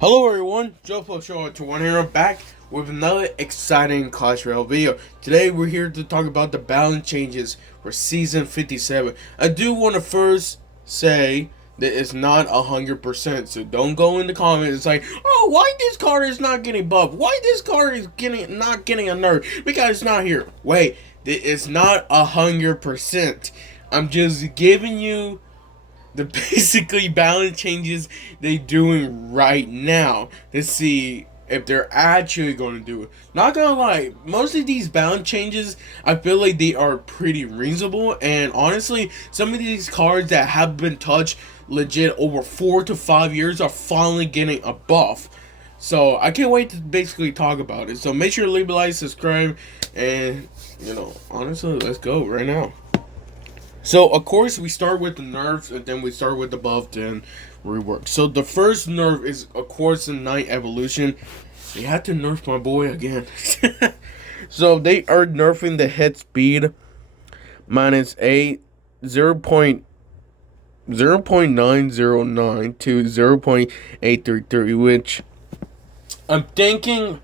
Hello everyone, Joe Pro Show 21 here, back with another exciting Clash Royale video. Today we're here to talk about the balance changes for Season 57. I do want to first say that it's not 100%, so don't go in the comments and say, oh, why this card is not getting buffed? Why this card is not getting a nerf? Because it's not here. Wait, it's not 100%. I'm just giving you the basically balance changes they doing right now to see if they're actually going to do it. Not gonna lie, most of these balance changes I feel like they are pretty reasonable, and honestly some of these cards that have been touched legit over 4 to 5 years are finally getting a buff. So I can't wait to basically talk about it. So make sure to leave a like, subscribe, and honestly, let's go right now. So, of course, we start with the nerfs, and then we start with the buff, then rework. So, the first nerf is, of course, the Night Evolution. They had to nerf my boy again. So, they are nerfing the hit speed minus 0.909 to 0.833, which I think it's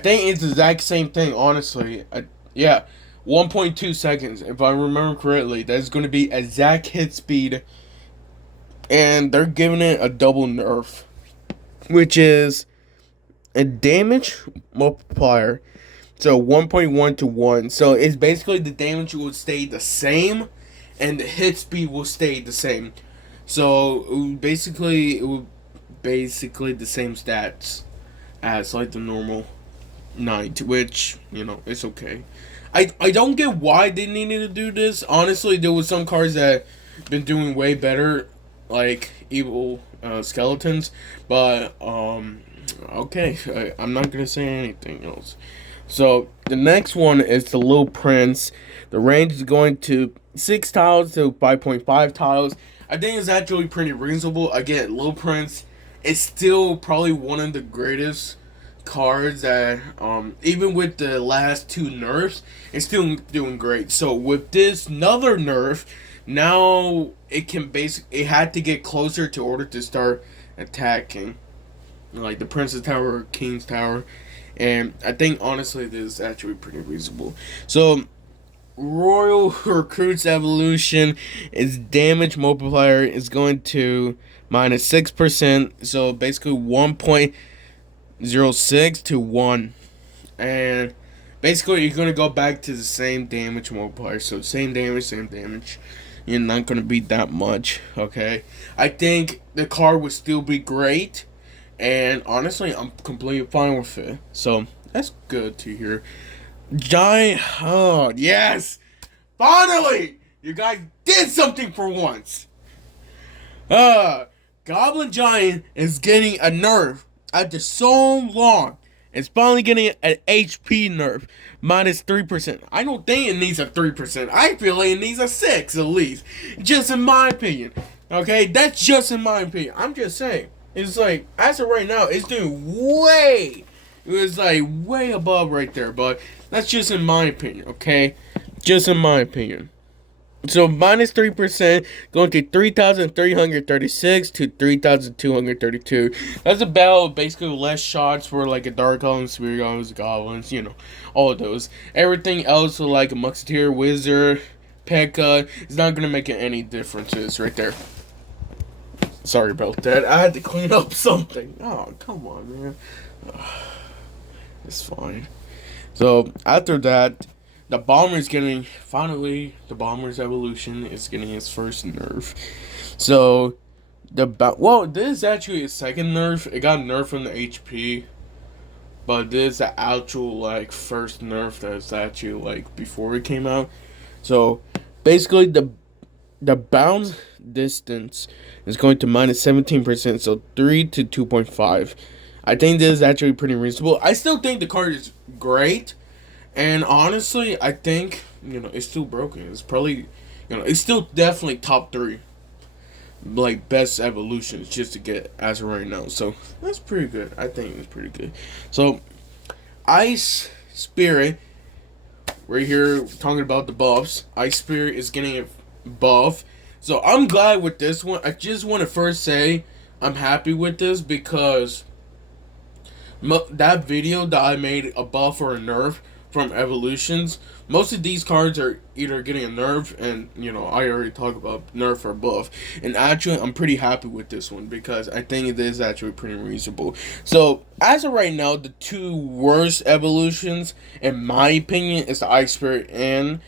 the exact same thing, honestly. Yeah. 1.2 seconds, if I remember correctly. That's going to be exact hit speed, and they're giving it a double nerf, which is a damage multiplier, so 1.1 to 1. So it's basically the damage will stay the same, and the hit speed will stay the same. So it will basically the same stats as like the normal Knight, which it's okay. I don't get why they needed to do this. Honestly, there was some cards that been doing way better, like evil skeletons. But okay, I'm not gonna say anything else. So the next one is the Little Prince. The range is going to 6 tiles to 5.5 tiles. I think it's actually pretty reasonable. Again, Little Prince is still probably one of the greatest cards that even with the last two nerfs, it's still doing great. So with this another nerf, now it had to get closer to order to start attacking, like the Prince's Tower, King's Tower, and I think honestly this is actually pretty reasonable. So Royal Recruit's Evolution is damage multiplier is going to minus 6%, so basically 1.06 to 1, and basically you're gonna go back to the same damage multiplier. So same damage. You're not gonna beat that much. Okay, I think the card would still be great, and honestly, I'm completely fine with it. So that's good to hear. Giant, oh yes, finally, you guys did something for once. Goblin Giant is getting a nerf. After so long, it's finally getting an HP nerf, minus 3%. I don't think it needs a 3%. I feel like it needs a 6 at least. Just in my opinion. Okay? That's just in my opinion. I'm just saying. It's like, as of right now, it's doing way above right there. But that's just in my opinion, okay? Just in my opinion. So minus 3%, going to 3,336 to 3,232. That's about basically less shots for like a Dark Golem, Spirit Golems, Goblins, all of those. Everything else, like a Musketeer, Wizard, Pekka, is not going to make any differences right there. Sorry about that. I had to clean up something. Oh, come on, man. It's fine. So after that, the Bomber's Evolution is getting its first nerf. So, this is actually its second nerf. It got nerfed from the HP. But this is the actual, first nerf that's actually, before it came out. So, basically, the bounce distance is going to minus 17%. So, 3 to 2.5. I think this is actually pretty reasonable. I still think the card is great. And honestly, I think, it's still broken. It's probably, it's still definitely top 3. Best evolutions just to get as of right now. So, that's pretty good. I think it's pretty good. So, Ice Spirit, right here, talking about the buffs. Ice Spirit is getting a buff. So, I'm glad with this one. I just want to first say, I'm happy with this because That video that I made, a buff or a nerf from evolutions, most of these cards are either getting a nerf, and I already talked about nerf or buff. And actually, I'm pretty happy with this one because I think it is actually pretty reasonable. So as of right now, the two worst evolutions, in my opinion, is the Ice Spirit and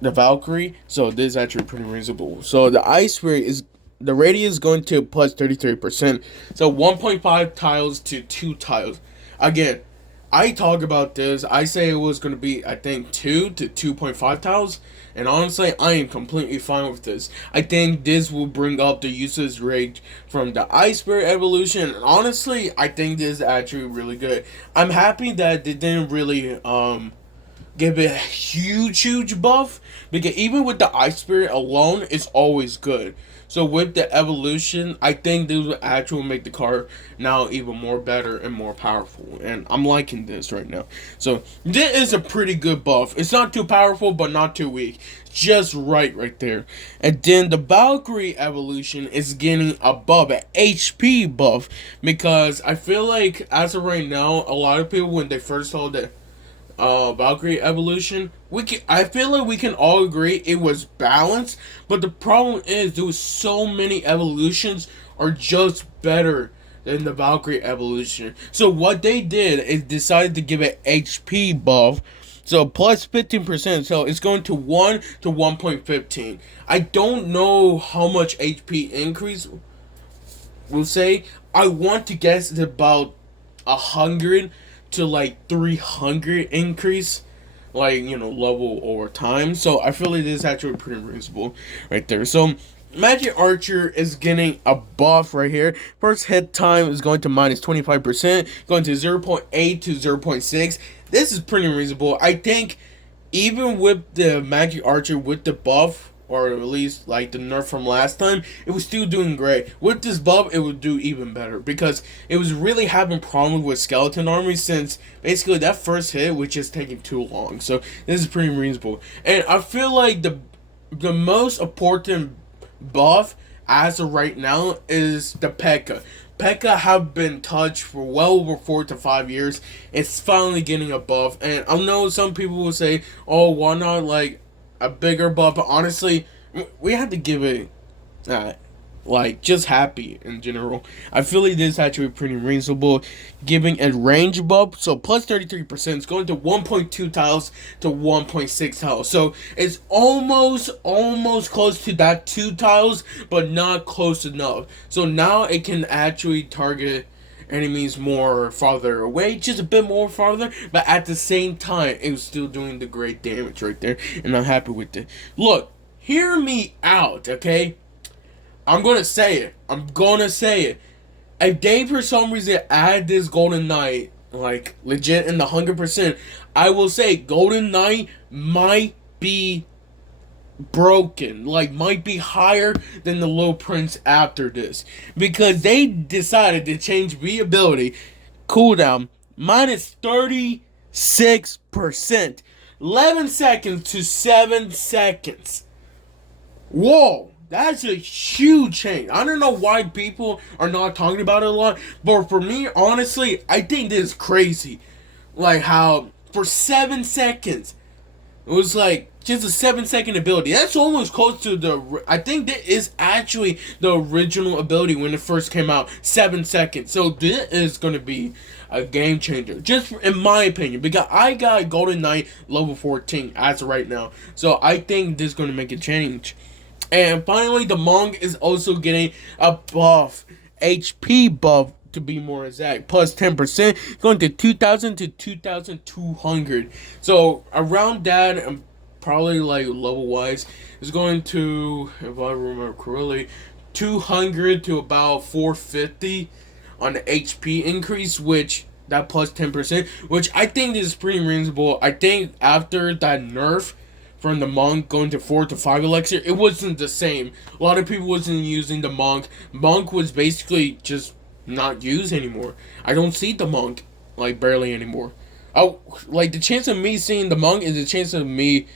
the Valkyrie. So this is actually pretty reasonable. So the Ice Spirit is, the radius going to plus 33%. So 1.5 tiles to 2 tiles. Again, I talk about this. I say it was going to be, I think, 2 to 2.5 tiles. And honestly, I am completely fine with this. I think this will bring up the usage rate from the Ice Spirit evolution. And honestly, I think this is actually really good. I'm happy that they didn't really give it a huge buff, because even with the Ice Spirit alone, it's always good. So with the evolution, I think this will actually make the card now even more better and more powerful. And I'm liking this right now. So this is a pretty good buff. It's not too powerful, but not too weak. Just right there. And then the Valkyrie evolution is getting above an HP buff, because I feel like as of right now, a lot of people, when they first saw the Valkyrie evolution, I feel like we can all agree it was balanced, but the problem is there was so many evolutions are just better than the Valkyrie evolution. So what they did is decided to give it HP buff, so plus 15%, so it's going to 1 to 1.15. I don't know how much HP increase we'll say. I want to guess it's about 100 to like 300 increase, like level over time. So I feel like this is actually pretty reasonable right there. So Magic Archer is getting a buff right here. First hit time is going to minus 25%, going to 0.8 to 0.6. This is pretty reasonable. I think even with the Magic Archer with the buff, or at least like the nerf from last time, it was still doing great. With this buff, it would do even better, because it was really having problems with skeleton armies, since basically that first hit was just taking too long. So this is pretty reasonable. And I feel like the most important buff as of right now is the Pekka. Pekka have been touched for well over 4 to 5 years. It's finally getting a buff. And I know some people will say, oh, why not like a bigger buff? But honestly, we have to give it like just happy in general. I feel like this is actually pretty reasonable, giving a range buff. So plus 33%, it's going to 1.2 tiles to 1.6 tiles. So it's almost close to that 2 tiles, but not close enough. So now it can actually target enemies more farther away, just a bit more farther, but at the same time, it was still doing the great damage right there, and I'm happy with it. Look, hear me out, okay? I'm gonna say it. If they for some reason add this Golden Knight, like legit in the 100%, I will say Golden Knight might be broken, like might be higher than the Little Prince after this, because they decided to change V ability cooldown minus 36%, 11 seconds to 7 seconds. Whoa, that's a huge change. I don't know why people are not talking about it a lot, but for me, honestly, I think this is crazy. Like how for 7 seconds, it was like just a 7-second ability. That's almost close to the, I think that is actually the original ability when it first came out, 7 seconds. So this is going to be a game changer, just in my opinion, because I got Golden Knight level 14 as of right now. So I think this is going to make a change. And finally, the Monk is also getting a buff, HP buff, to be more exact, plus 10%, going to 2,000 to 2,200. So around that, probably like level wise, is going to, if I remember correctly, 200 to about 450 on the HP increase, which that plus 10%, which I think is pretty reasonable. I think after that nerf from the Monk going to 4 to 5 elixir, it wasn't the same. A lot of people wasn't using the Monk. Monk was basically just not used anymore. I don't see the Monk like barely anymore. Like the chance of me seeing the Monk is the chance of me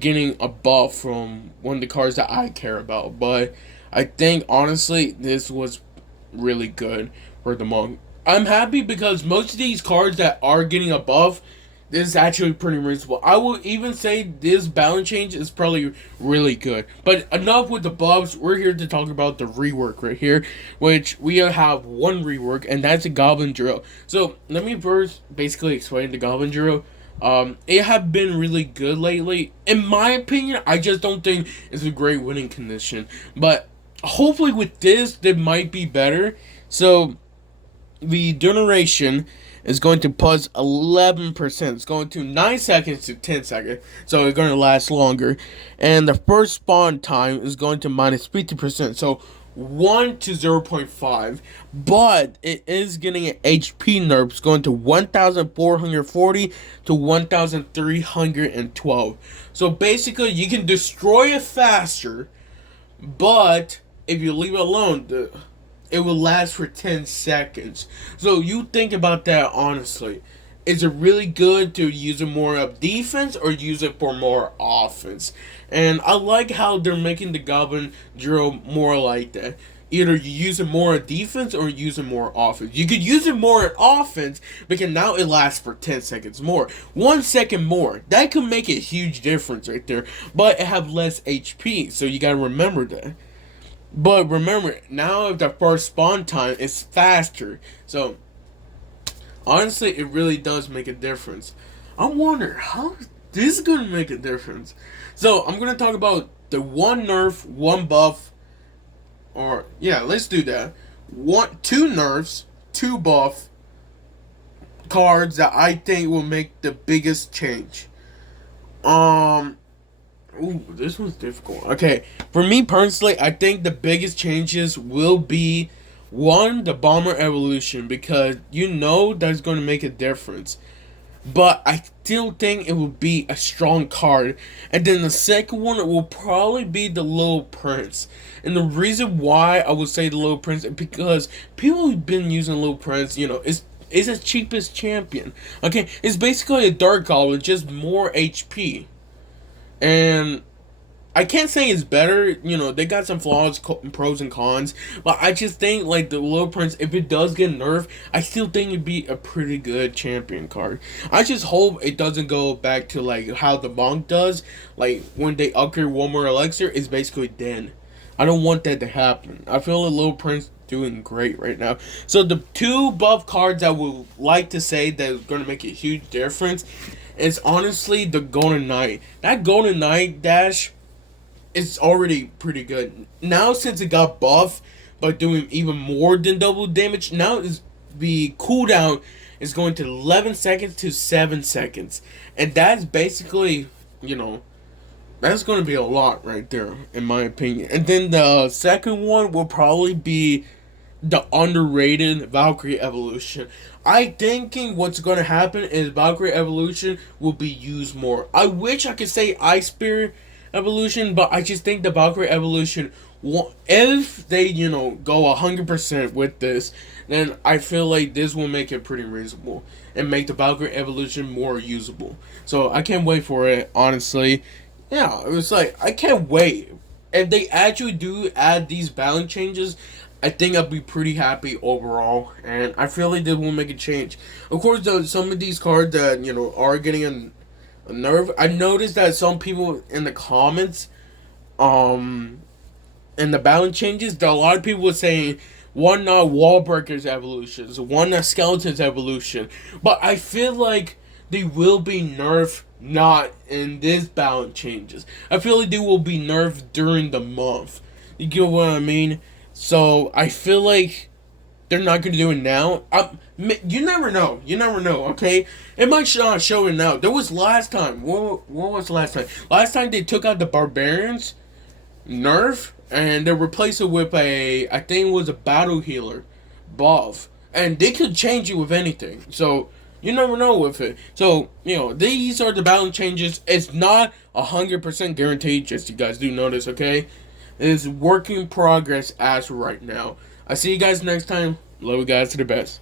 getting a buff from one of the cards that I care about. But I think honestly this was really good for the Monk. I'm happy because most of these cards that are getting a buff, this is actually pretty reasonable. I will even say this balance change is probably really good. But enough with the buffs. We're here to talk about the rework right here, which we have one rework, and that's a Goblin Drill. So let me first basically explain the Goblin Drill. It have been really good lately. In my opinion, I just don't think it's a great winning condition. But hopefully with this, they might be better. So the duration is going to plus 11%. It's going to 9 seconds to 10 seconds. So it's going to last longer. And the first spawn time is going to minus 50%. So 1 to 0.5. But it is getting an HP nerf. It's going to 1,440 to 1,312. So basically you can destroy it faster. But if you leave it alone, it will last for 10 seconds. So you think about that honestly. Is it really good to use it more of defense or use it for more offense? And I like how they're making the Goblin Drill more like that. Either you use it more of defense or use it more offense. You could use it more at offense because now it lasts for 10 seconds more. 1 second more. That could make a huge difference right there. But it have less HP, so you gotta remember that. But remember, now the first spawn time is faster. So, honestly, it really does make a difference. I wonder, how this is going to make a difference? So, I'm going to talk about the one nerf, one buff. Or, yeah, let's do that. Two nerfs, two buff cards that I think will make the biggest change. Ooh, this one's difficult. Okay, for me personally, I think the biggest changes will be, one, the Bomber Evolution, because you know that's going to make a difference. But I still think it will be a strong card. And then the second one will probably be the Little Prince. And the reason why I would say the Little Prince is because people have been using Little Prince, you know, it's the cheapest champion. Okay, it's basically a Dark Goblin, just more HP. And I can't say it's better, you know, they got some flaws, pros and cons, but I just think, like, the Little Prince, if it does get nerfed, I still think it'd be a pretty good champion card. I just hope it doesn't go back to, like, how the Monk does, like, when they upgrade one more elixir, it's basically dead. I don't want that to happen. I feel the Little Prince doing great right now. So the two buff cards I would like to say that is going to make a huge difference is honestly the Golden Knight. That Golden Knight dash is already pretty good. Now since it got buffed by doing even more than double damage, now the cooldown is going to 11 seconds to 7 seconds. And that's basically, you know, that's going to be a lot right there, in my opinion. And then the second one will probably be the underrated Valkyrie Evolution. I thinking what's going to happen is Valkyrie Evolution will be used more. I wish I could say Ice Spirit Evolution, but I just think the Valkyrie Evolution, if they, you know, go 100% with this, then I feel like this will make it pretty reasonable and make the Valkyrie Evolution more usable. So I can't wait for it, honestly. Yeah, it was like, I can't wait. If they actually do add these balance changes, I think I'll be pretty happy overall, and I feel like this will make a change. Of course, though, some of these cards that, you know, are getting a nerf, I noticed that some people in the comments, in the balance changes, that a lot of people were saying, one not Wall Breakers evolutions, one not Skeletons evolution, but I feel like they will be nerfed not in this balance changes. I feel like they will be nerfed during the month. You get what I mean? So I feel like they're not going to do it now. You never know. You never know, okay? It might not show it now. There was last time. What was last time? Last time they took out the Barbarians nerf, and they replaced it with I think it was a Battle Healer buff. And they could change it with anything. So you never know with it. So, you know, these are the balance changes. It's not 100% guaranteed, just you guys do notice, okay? It is work in progress as right now. I see you guys next time. Love you guys to the best.